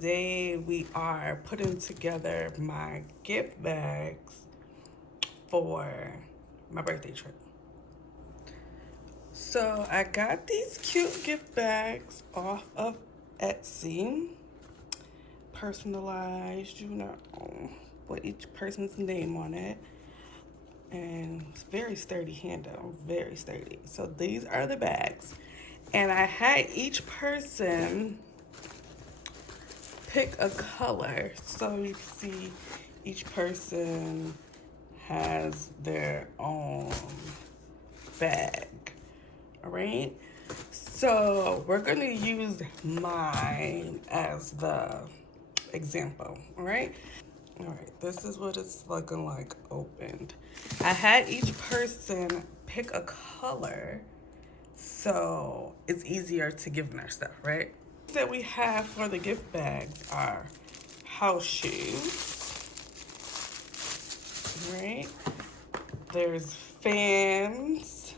today we are putting together my gift bags for my birthday trip. So I got these cute gift bags off of Etsy, personalized, you know, with each person's name on it. And it's very sturdy handle, very sturdy. So these are the bags. And I had each person pick a color. So you can see each person has their own bag. All right. So we're gonna use mine as the example. All right. All right, this is what it's looking like opened. I had each person pick a color so it's easier to give them their stuff, right? That we have for the gift bag are house shoes, right? There's fans,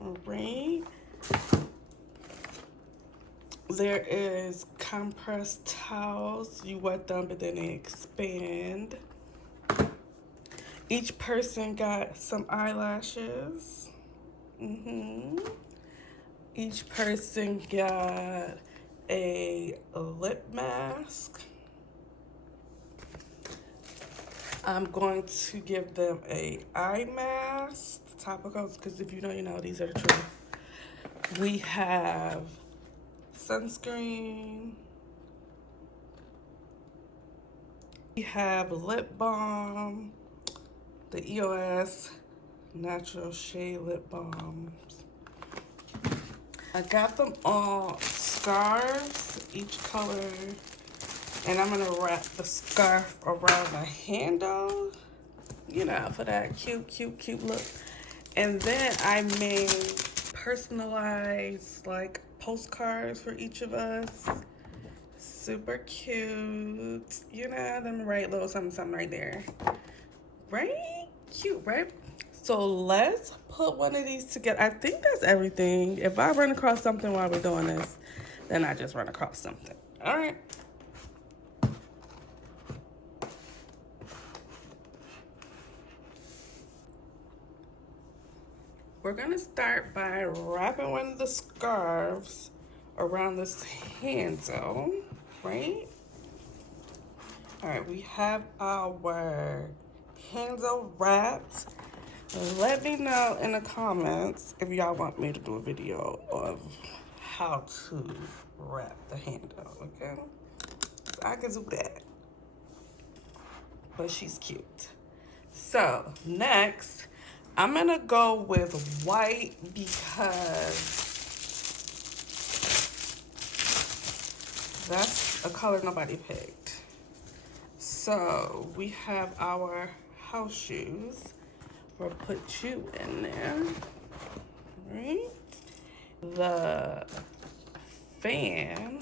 all right? There is compressed towels. You wet them, but then they expand. Each person got some eyelashes. Each person got a lip mask. I'm going to give them a eye mask, Topicals, because if you know, you know, these are the truth. We have sunscreen. We have lip balm, the EOS Shea Lip Balms. I got them all scarves, each color, and I'm gonna wrap the scarf around the handle, you know, for that cute look. And then I made personalized like postcards for each of us. Super cute, you know, them right little something right there, right? Cute, right? So let's put one of these together. I think that's everything. If I run across something while we're doing this, then I just run across something. All right. We're gonna start by wrapping one of the scarves around this handle, right? All right, we have our handle wrapped. Let me know in the comments if y'all want me to do a video of how to wrap the handle, okay? So I can do that. But she's cute. So next, I'm gonna go with white because that's a color nobody picked. So we have our house shoes. We'll put you in there, right? The fan,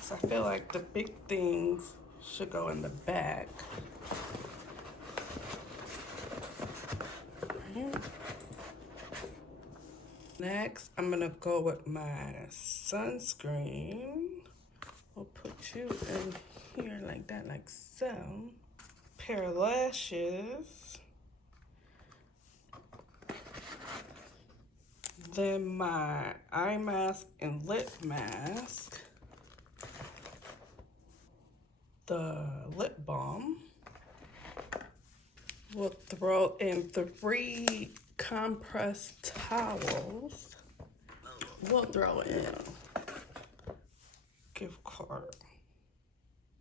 so I feel like the big things should go in the back. Right. Next, I'm gonna go with my sunscreen. We'll put you in here like that, like so. Pair of lashes. Then my eye mask and lip mask. The lip balm. We'll throw in 3 compressed towels. We'll throw in gift card.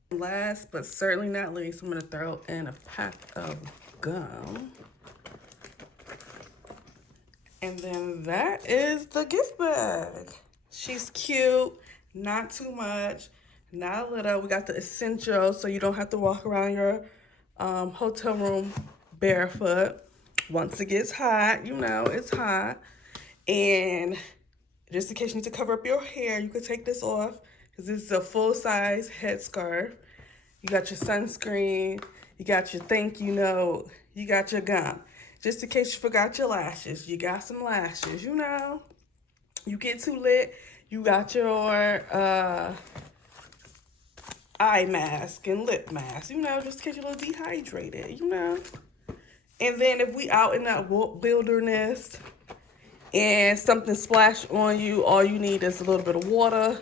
Last but certainly not least, I'm gonna throw in a pack of gum. And then that is the gift bag. She's cute, not too much, not a little. We got the essentials, so you don't have to walk around your hotel room barefoot. Once it gets hot, you know, it's hot. And just in case you need to cover up your hair, you could take this off because this is a full-size headscarf. You got your sunscreen, you got your thank you note, you got your gum. Just in case you forgot your lashes, you got some lashes, you know. You get too lit, You got your eye mask and lip mask, you know, just in case you're a little dehydrated, you know. And then if we out in that wilderness and something splashed on you, all you need is a little bit of water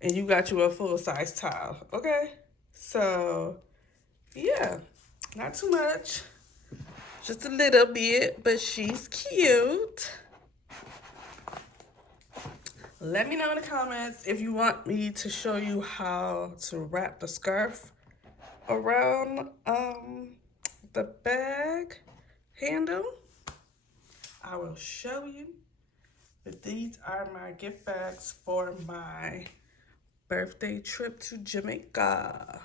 and you got you a full-size towel, okay? So, yeah, not too much, just a little bit, but she's cute. Let me know in the comments if you want me to show you how to wrap the scarf around the bag handle. I will show you. But these are my gift bags for my birthday trip to Jamaica.